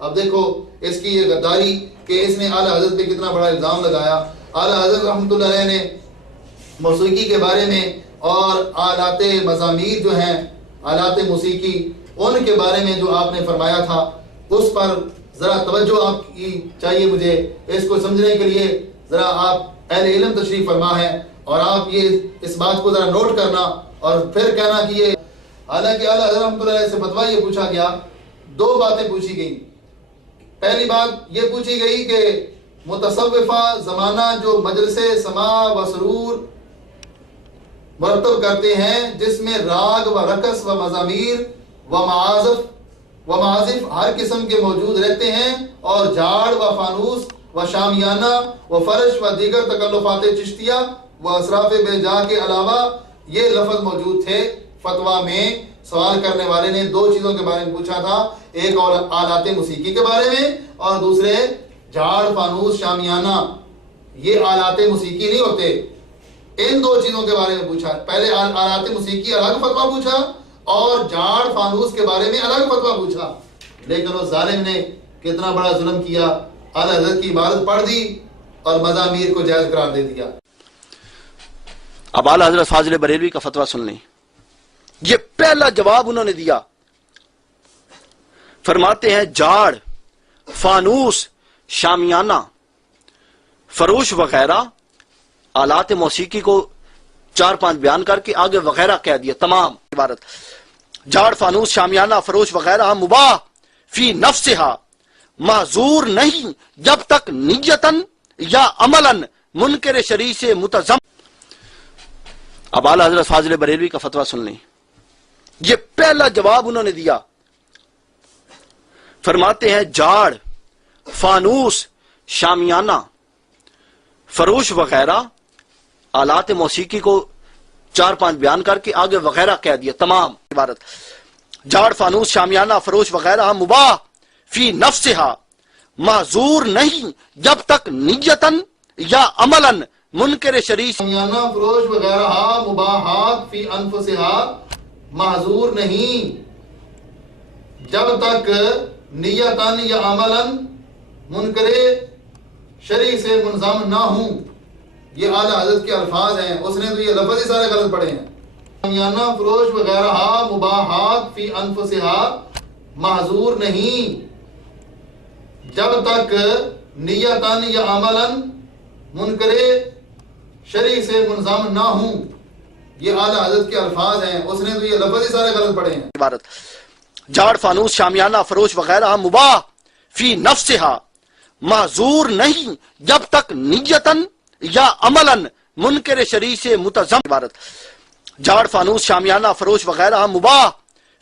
اب دیکھو اس کی یہ غداری کہ اس نے اعلیٰ حضرت پہ کتنا بڑا الزام لگایا. اعلیٰ حضرت رحمۃ اللہ علیہ نے موسیقی کے بارے میں اور آلات مزامیر جو ہیں آلات موسیقی ان کے بارے میں جو آپ نے فرمایا تھا اس پر ذرا توجہ آپ کی چاہیے مجھے. اس کو سمجھنے کے لیے ذرا آپ اہل علم تشریف فرما ہے اور آپ یہ اس بات کو ذرا نوٹ کرنا اور پھر کہنا کہ یہ حالانکہ اعلیٰ حضرت رحمۃ اللہ علیہ سے فتویٰ یہ پوچھا گیا. دو باتیں پوچھی گئیں. پہلی بات یہ پوچھی گئی کہ متصوفہ زمانہ جو مجلس سماع و سرور مرتب کرتے ہیں جس میں راگ و رقص و مزامیر و معازف ہر قسم کے موجود رہتے ہیں اور جھاڑ و فانوس و شامیانہ و فرش و دیگر تکلفات چشتیہ و اسراف بے جا کے علاوہ یہ لفظ موجود تھے. فتویٰ میں سوال کرنے والے نے دو چیزوں کے بارے میں پوچھا تھا, ایک اور آلات موسیقی کے بارے میں اور دوسرے جھاڑ فانوس شامیانہ. یہ آلات موسیقی نہیں ہوتے, ان دو چیزوں کے بارے میں پوچھا. پہلے آلات موسیقی الگ فتویٰ پوچھا اور جھاڑ فانوس کے بارے میں الگ فتویٰ پوچھا. لیکن اس ظالم نے کتنا بڑا ظلم کیا, اعلیٰ حضرت کی عبارت پڑھ دی اور مزامیر کو جائز قرار دے دیا. اب اعلیٰ حضرت فاضل بریلوی کا فتویٰ سن لیں. یہ پہلا جواب انہوں نے دیا. فرماتے ہیں جھاڑ فانوس شامیانہ فروش وغیرہ آلات موسیقی کو 4-5 بیان کر کے آگے وغیرہ کہہ دیا. تمام عبارت جھاڑ فانوس شامیانہ فروش وغیرہ مباح فی نفسہا معذور نہیں جب تک نیتاً یا عملاً منکر شرع سے متضم. اب اعلیٰ حضرت فاضل بریلوی کا فتویٰ سن لیں. یہ پہلا جواب انہوں نے دیا. فرماتے ہیں جھاڑ فانوس شامیانہ فروش وغیرہ آلات موسیقی کو 4-5 بیان کر کے آگے وغیرہ کہہ دیا. تمام عبارت جھاڑ فانوس شامیانہ فروش وغیرہ مباح فی نفسہا معذور نہیں جب تک نیتاً یا عملاً منکر شرع شامیانہ فروش وغیرہ مباحات فی انفسہا معذور نہیں جب تک نیتاً یا عملاً منکر شرع سے منظم نہ ہوں. یہ اعلیٰ حضرت کے الفاظ ہیں, اس نے تو یہ لفظ ہی سارے غلط پڑھے ہیں. شامیانہ فروش وغیرہ مباحات فی انفسہا معذور نہیں جب تک نیتاً یا عملاً منکر شرع سے منظم نہ ہوں. یہ اعلیٰ حضرت کے الفاظ ہیں, اس نے تو یہ لفظ ہی سارے غلط پڑھے ہیں. عبارت جھاڑ فانوس شامیانہ فروش وغیرہ مباح فی نفسہا معذور نہیں جب تک نیتاً یا عملاً منکر شرع سے متضم. عبارت جھاڑ فانوس شامیانہ فروش وغیرہ مباح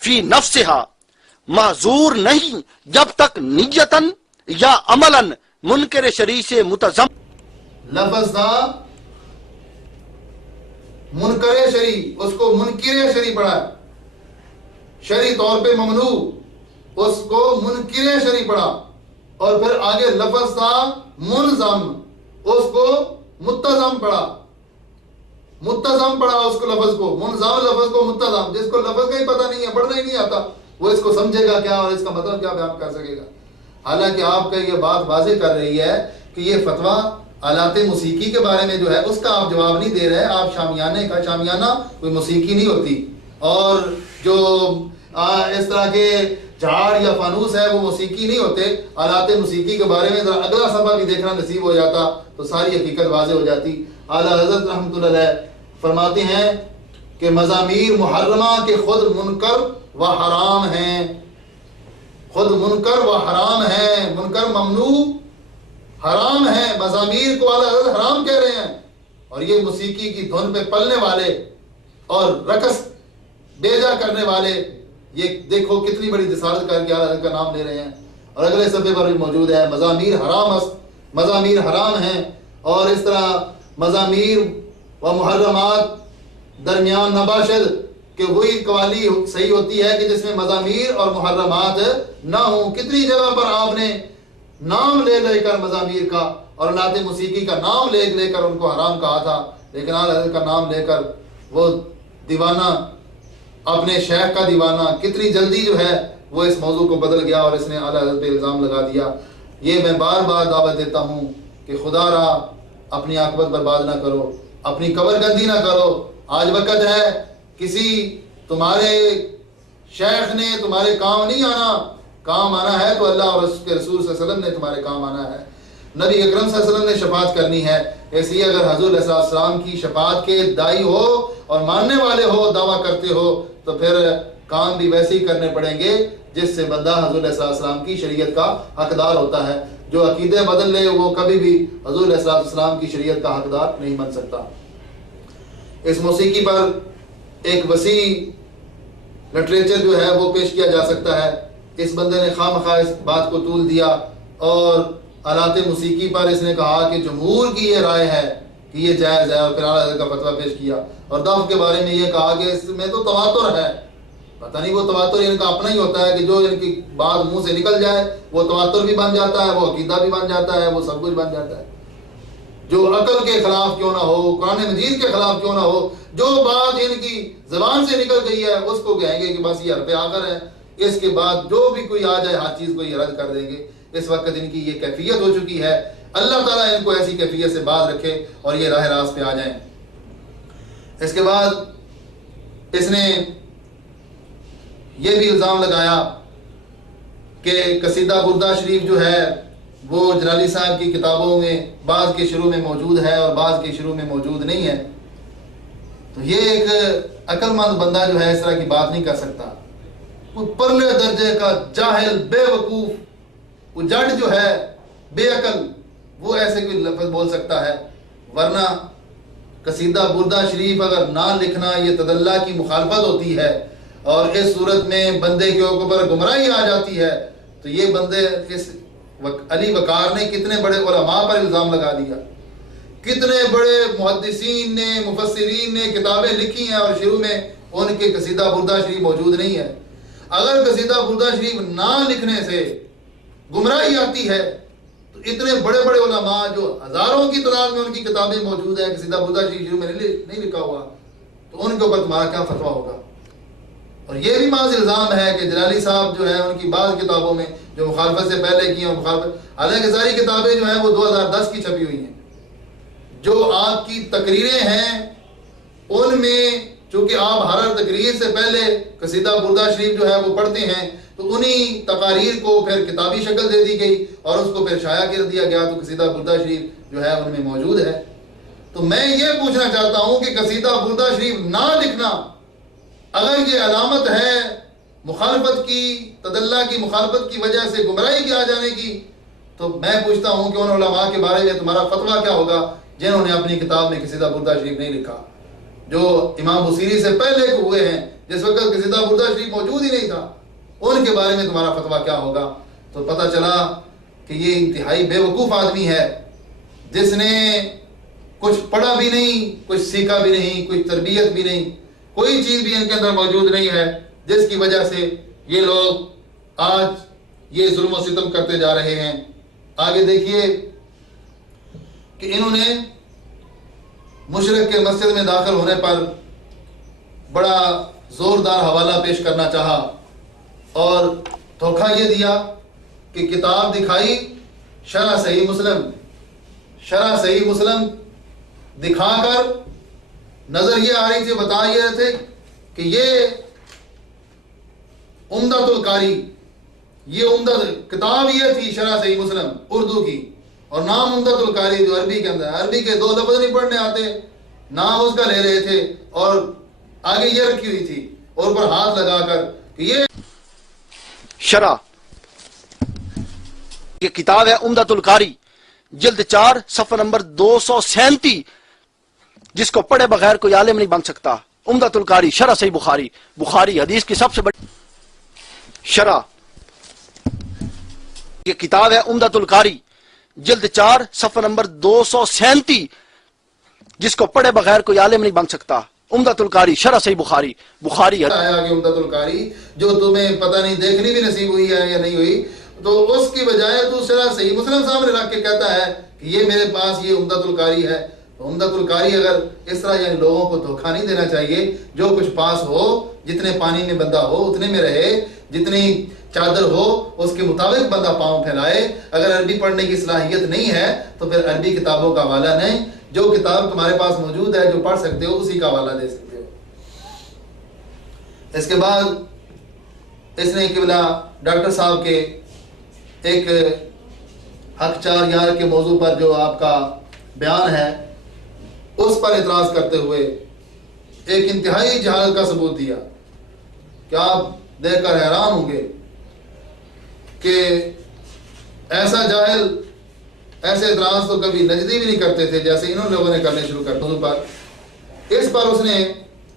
فی نفسہا معذور نہیں جب تک نیتاً یا عملاً منکر شرع سے متضم. لفظ تھا منکر شرع, اس کو منکر شرع پڑھا, شرعی طور پہ ممنوع اس کو منکر شرع پڑھا. اور پھر آگے لفظ تھا منظم, اس کو متظم پڑھا. متظم پڑھا اس کو لفظ کو, منظم لفظ کو متظم. جس کو لفظ کا ہی پتہ نہیں ہے, پڑھنا ہی نہیں آتا, وہ اس کو سمجھے گا کیا اور اس کا مطلب کیا بیان کر سکے گا. حالانکہ آپ کا یہ بات واضح کر رہی ہے کہ یہ فتویٰ آلات موسیقی کے بارے میں جو ہے اس کا آپ جواب نہیں دے رہے. آپ شامیانے کا, شامیانہ کوئی موسیقی نہیں ہوتی, اور جو اس طرح کے جھاڑ یا فانوس ہے وہ موسیقی نہیں ہوتے. آلات موسیقی کے بارے میں ذرا اگلا صفحہ بھی دیکھنا نصیب ہو جاتا تو ساری حقیقت واضح ہو جاتی. اعلیٰ حضرت رحمۃ اللہ علیہ فرماتے ہیں کہ مزامیر محرمہ کے خود منکر و حرام ہیں, خود منکر و حرام ہیں. منکر ممنوع, حرام ہیں. مزامیر کو اعلیٰ حضرت حرام کہہ رہے ہیں. اور یہ موسیقی کی دھن پہ پلنے والے اور رقص بیجا کرنے والے, یہ دیکھو کتنی بڑی جسارت کر کے اعلیٰ حضرت کا نام لے رہے ہیں. اور اگلے صفحے پر بھی موجود ہے مزامیر حرام است, مزامیر حرام ہیں. اور اس طرح مزامیر و محرمات درمیان نباشد کہ وہی قوالی صحیح ہوتی ہے کہ جس میں مزامیر اور محرمات نہ ہوں. کتنی جگہ پر آپ نے نام لے لے کر مزامیر کا اور آلات موسیقی کا نام لے لے کر ان کو حرام کہا تھا, لیکن اعلیٰ حضرت کا نام لے کر وہ دیوانہ, اپنے شیخ کا دیوانہ, کتنی جلدی جو ہے وہ اس موضوع کو بدل گیا اور اس نے اعلیٰ حضرت پہ الزام لگا دیا. یہ میں بار بار دعوت دیتا ہوں کہ خدا را اپنی عاقبت برباد نہ کرو، اپنی قبر گندی نہ کرو. آج وقت ہے، کسی تمہارے شیخ نے تمہارے کام نہیں آنا، کام آنا ہے تو اللہ اور اس کے رسول صلی اللہ علیہ وسلم نے تمہارے کام آنا ہے. نبی اکرم صلی اللہ علیہ وسلم نے شفاعت کرنی ہے. اس لیے اگر حضور علیہ السلام کی شفاعت کے دائی ہو اور ماننے والے ہو، دعویٰ کرتے ہو، تو پھر کام بھی ویسے ہی کرنے پڑیں گے جس سے بندہ حضور علیہ السلام کی شریعت کا حقدار ہوتا ہے. جو عقیدے بدل لے وہ کبھی بھی حضور علیہ السلام کی شریعت کا حقدار نہیں بن سکتا. اس موسیقی پر ایک وسیع لٹریچر جو ہے وہ پیش کیا جا سکتا ہے. اس بندے نے خواہ اس بات کو طول دیا اور آلات موسیقی پر اس نے کہا کہ جمہور کی یہ رائے ہے کہ یہ جائز ہے، اور پھر اعلیٰ حضرت کا فتویٰ پیش کیا. اور دف کے بارے میں یہ کہا کہ اس میں تو تواتر ہے. پتہ نہیں وہ تواتر ان کا اپنا ہی ہوتا ہے کہ جو ان کی بات منہ سے نکل جائے وہ تواتر بھی بن جاتا ہے، وہ عقیدہ بھی بن جاتا ہے، وہ سب کچھ بن جاتا ہے. جو عقل کے خلاف کیوں نہ ہو، قرآن مجید کے خلاف کیوں نہ ہو، جو بات ان کی زبان سے نکل گئی ہے اس کو کہیں گے کہ بس یہ حرف آخر ہے. اس کے بعد جو بھی کوئی آ جائے ہر چیز کو یہ رد کر دیں گے. اس وقت ان کی یہ کیفیت ہو چکی ہے. اللہ تعالیٰ ان کو ایسی کیفیت سے باز رکھے اور یہ راہ راست پہ آ جائیں. اس کے بعد اس نے یہ بھی الزام لگایا کہ قصیدہ بردہ شریف جو ہے وہ جلالی صاحب کی کتابوں میں بعض کے شروع میں موجود ہے اور بعض کے شروع میں موجود نہیں ہے. تو یہ ایک عقل مند بندہ جو ہے اس طرح کی بات نہیں کر سکتا. کوئی پرلے درجے کا جاہل بے وقوف، وہ جڑ جو ہے بے عقل، وہ ایسے کوئی لفظ بول سکتا ہے. ورنہ قصیدہ بردہ شریف اگر نہ لکھنا یہ تدلہ کی مخالفت ہوتی ہے اور اس صورت میں بندے کے اوپر گمراہی آ جاتی ہے، تو یہ بندے اس علی وقار نے کتنے بڑے علماء پر الزام لگا دیا، کتنے بڑے محدثین نے مفسرین نے کتابیں لکھی ہیں اور شروع میں ان کے قصیدہ بردہ شریف موجود نہیں ہے. اگر قصیدہ بردہ شریف نہ لکھنے سے گمراہی آتی ہے تو اتنے بڑے بڑے علماء جو ہزاروں کی تعداد میں ان کی کتابیں موجود ہیں، قصیدہ بردہ شریف شروع میں نہیں لکھا ہوا، تو ان کے اوپر تمہارا کیا فتویٰ ہوگا. اور یہ بھی محض الزام ہے کہ جلالی صاحب جو ہے ان کی بعض کتابوں میں جو مخالفت سے پہلے کی ہیں حالانکہ ساری کتابیں جو ہیں وہ 2010 کی چھپی ہوئی ہیں. جو آپ کی تقریریں ہیں ان میں چونکہ آپ ہر تقریر سے پہلے قصیدہ بردہ شریف جو ہے وہ پڑھتے ہیں، تو انہی تقاریر کو پھر کتابی شکل دے دی گئی اور اس کو پھر شائع کر دیا گیا، تو قصیدہ بردہ شریف جو ہے ان میں موجود ہے. تو میں یہ پوچھنا چاہتا ہوں کہ قصیدہ بردہ شریف نہ لکھنا اگر یہ علامت ہے مخالفت کی، تدلہ کی مخالفت کی وجہ سے گمراہی کے آ جانے کی، تو میں پوچھتا ہوں کہ ان علماء کے بارے میں تمہارا فتویٰ کیا ہوگا جنہوں نے اپنی کتاب میں قصیدہ بردہ شریف نہیں لکھا، جو امام بصیری سے پہلے کو ہوئے ہیں جس وقت قصیدہ بردہ شریف موجود ہی نہیں تھا، ان کے بارے میں تمہارا فتویٰ کیا ہوگا. تو پتہ چلا کہ یہ انتہائی بے وقوف آدمی ہے جس نے کچھ پڑھا بھی نہیں، کچھ سیکھا بھی نہیں، کچھ تربیت بھی نہیں، کوئی چیز بھی ان کے اندر موجود نہیں ہے، جس کی وجہ سے یہ لوگ آج یہ ظلم و ستم کرتے جا رہے ہیں. آگے دیکھیے کہ انہوں نے مشرق کے مسجد میں داخل ہونے پر بڑا زوردار حوالہ پیش کرنا چاہا اور دھوکہ یہ دیا کہ کتاب دکھائی شرح صحیح مسلم دکھا کر نظر یہ آ رہی تھی، بتا یہ رہے تھے کہ یہ عمدۃ القاری، یہ عمدہ کتاب یہ تھی شرح صحیح مسلم اردو کی، اور نام عمدۃ القاری جو عربی کے اندر، عربی کے 2 لفظ نہیں پڑھنے آتے، نام اس کا لے رہے تھے اور آگے یہ رکھی ہوئی تھی اور اوپر ہاتھ لگا کر کہ یہ شرح، یہ کتاب ہے عمدۃ القاری جلد 4 صفحہ نمبر 237، جس کو پڑھے بغیر کوئی عالم نہیں بن سکتا. عمدۃ القاری شرح صحیح بخاری حدیث کی سب سے بڑی شرح. یہ کتاب ہے عمدۃ القاری جلد 4 صفحہ نمبر 237، جس کو پڑھے بغیر کوئی عالم نہیں بن سکتا. عمدۃ القاری شرح صحیح بخاری آیا کہ عمدۃ القاری جو تمہیں پتہ نہیں دیکھنی بھی نصیب ہوئی ہے یا نہیں ہوئی، تو اس کی بجائے تو شرح صحیح مسلم سامنے رکھ کے کہتا ہے کہ یہ میرے پاس یہ عمدۃ القاری ہے. عمدۃ القاری اگر اس طرح یعنی لوگوں کو دھوکہ نہیں دینا چاہیے، جو کچھ پاس ہو، جتنے پانی میں بندہ ہو اتنے میں رہے، جتنی چادر ہو اس کے مطابق بندہ پاؤں پھیلائے. اگر عربی پڑھنے کی صلاحیت نہیں ہے تو پھر عربی کتابوں کا حوالہ نہیں، جو کتاب تمہارے پاس موجود ہے جو پڑھ سکتے ہو اسی کا حوالہ دے سکتے ہو. اس کے بعد اس نے قبلہ ڈاکٹر صاحب کے ایک حق چار یار کے موضوع پر جو آپ کا بیان ہے اس پر اعتراض کرتے ہوئے ایک انتہائی جہالت کا ثبوت دیا کہ آپ دیکھ کر حیران ہوں گے کہ ایسا جاہل ایسے اعتراض تو کبھی نجدی بھی نہیں کرتے تھے جیسے انہوں لوگوں نے کرنے شروع کر موضوع پر. اس پر اس نے،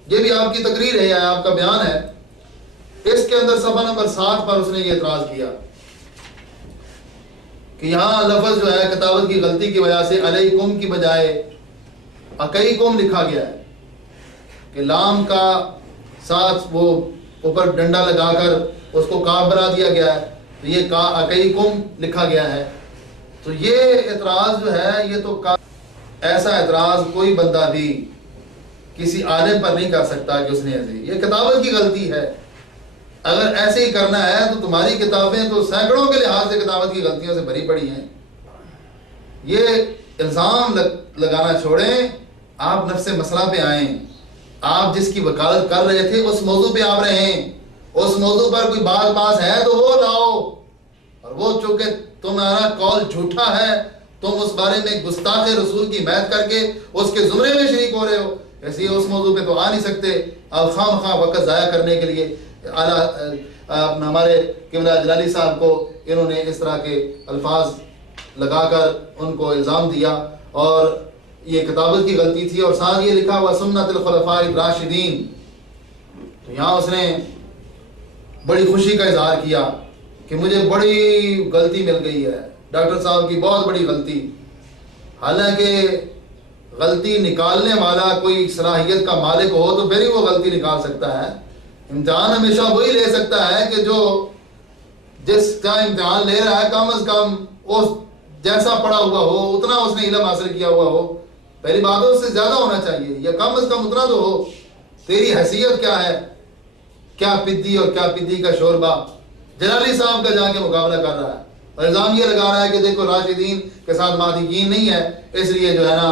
یہ بھی آپ کی تقریر ہے یا آپ کا بیان ہے، اس کے اندر صفحہ نمبر 7 پر اس نے یہ اعتراض کیا کہ یہاں لفظ جو ہے کتابت کی غلطی کی وجہ سے علیکم کی بجائے اکیکم لکھا گیا ہے کہ لام کا ساتھ وہ اوپر ڈنڈا لگا کر اس کو کاف بنا دیا گیا ہے، تو یہ اکیکم لکھا گیا ہے. تو یہ اعتراض جو ہے یہ تو ایسا اعتراض کوئی بندہ بھی کسی عالم پر نہیں کر سکتا کہ اس نے ایسے، یہ کتابت کی غلطی ہے. اگر ایسے ہی کرنا ہے تو تمہاری کتابیں تو سینکڑوں کے لحاظ سے کتابت کی غلطیوں سے بھری پڑی ہیں. یہ الزام لگانا چھوڑیں، آپ نفس مسئلہ پہ آئیں. آپ جس کی وکالت کر رہے تھے اس موضوع پہ آپ رہیں، اس موضوع پر کوئی بات پاس ہے تو وہ لاؤ. اور وہ چونکہ تمہارا قول جھوٹا ہے، تم اس بارے میں گستاخ رسول کی حمایت کر کے اس کے زمرے میں شریک ہو رہے ہو، ایسے اس موضوع پہ تو آ نہیں سکتے. اب خواہ مخواہ وقت ضائع کرنے کے لیے ہمارے قبلہ جلالی صاحب کو انہوں نے اس طرح کے الفاظ لگا کر ان کو الزام دیا، اور یہ کتابت کی غلطی تھی اور ساتھ یہ لکھا ہوا سنت الخلفاء الراشدین. تو یہاں اس نے بڑی خوشی کا اظہار کیا کہ مجھے بڑی غلطی مل گئی ہے، ڈاکٹر صاحب کی بہت بڑی غلطی. حالانکہ غلطی نکالنے والا کوئی صلاحیت کا مالک ہو تو پھر ہی وہ غلطی نکال سکتا ہے. امتحان ہمیشہ وہی لے سکتا ہے کہ جو جس کا امتحان لے رہا ہے کم از کم اس جیسا پڑھا ہوا ہو، اتنا اس نے علم حاصل کیا ہوا ہو. پہلی بات اس سے زیادہ ہونا چاہیے یا کم از کم اتنا تو ہو. تیری حیثیت کیا ہے؟ کیا پدی اور کیا پدی کا شوربہ جلالی صاحب کا جا کے مقابلہ کر رہا ہے اور الزام یہ لگا رہا ہے کہ دیکھو راشدین کے ساتھ مہدیین نہیں ہے، اس لیے جو ہے نا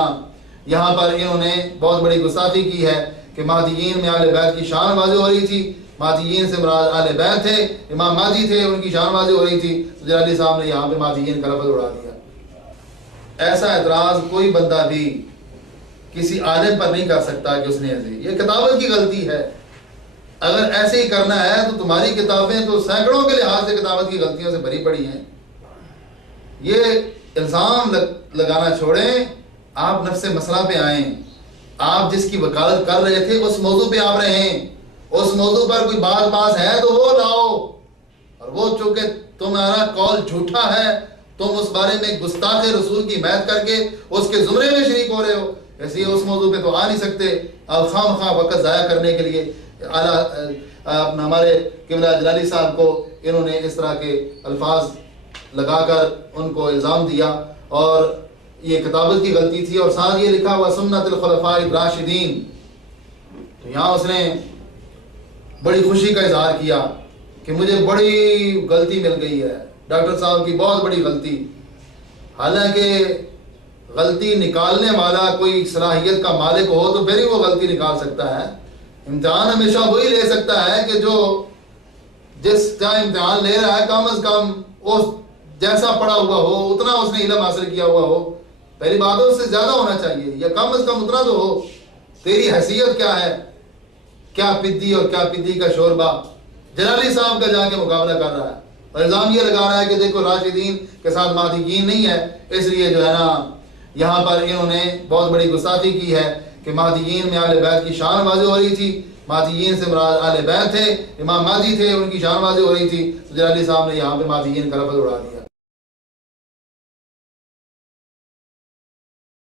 یہاں پر انہوں نے بہت بڑی گستاخی کی ہے کہ مہدیین میں اہل بیت کی شان واضح ہو رہی تھی. مہدیین سے مراد اہل بیت تھے، امام مہدی تھے، ان کی شان واضح ہو رہی تھی. تو جلالی صاحب نے یہاں پہ مہدیین کا لفظ اڑا دیا. ایسا اعتراض کوئی بندہ بھی کسی عالم پر نہیں کر سکتا کہ اس نے ایسے، یہ کتابت کی غلطی ہے. اگر ایسے ہی کرنا ہے تو تمہاری کتابیں تو سینکڑوں کے لحاظ سے کتابت کی غلطیوں سے بھری پڑی ہیں. یہ الزام لگانا چھوڑیں، آپ نفس مسئلہ پہ آئیں. آپ جس کی وکالت کر رہے تھے اس موضوع پہ آپ رہیں، اس موضوع پر کوئی بات پاس ہے تو وہ لاؤ. اور وہ چونکہ تمہارا قول جھوٹا ہے، تم اس بارے میں گستاخ رسول کی حمایت کر کے اس کے زمرے میں شریک ہو رہے ہو، ایسے اس موضوع پہ تو آ نہیں سکتے. اب خواہ مخواہ وقت ضائع کرنے کے لیے ہمارے قبلہ جلالی صاحب کو انہوں نے اس طرح کے الفاظ لگا کر ان کو الزام دیا، اور یہ کتابت کی غلطی تھی اور ساتھ یہ لکھا ہوا سنت الخلفاء الراشدین. تو یہاں اس نے بڑی خوشی کا اظہار کیا کہ مجھے بڑی غلطی مل گئی ہے، ڈاکٹر صاحب کی بہت بڑی غلطی. حالانکہ غلطی نکالنے والا کوئی صلاحیت کا مالک ہو تو پھر ہی وہ غلطی نکال سکتا ہے. امتحان ہمیشہ وہی لے سکتا ہے کہ جو جس کا امتحان لے رہا ہے کم از کم اس جیسا پڑھا ہوا ہو، اتنا اس نے علم حاصل کیا ہوا ہو. پہلی بات اس سے زیادہ ہونا چاہیے یا کم از کم اتنا تو ہو. تیری حیثیت کیا ہے؟ کیا پدی اور کیا پدی کا شوربہ جلالی صاحب کا جا کے مقابلہ کر رہا ہے اور الزام یہ لگا رہا ہے کہ دیکھو راشدین کے ساتھ مہدیین نہیں ہے، اس لیے جو ہے نا یہاں پر انہوں نے بہت بڑی گستاخی کی ہے کہ مہدیین میں اہل بیت کی شان واضح ہو رہی تھی. مہدیین سے مراد اہل بیت تھے، امام مہدی تھے، ان کی شان واضح ہو رہی تھی. تو جلالی صاحب نے یہاں پہ مہدیین کا لفظ اڑا دیا.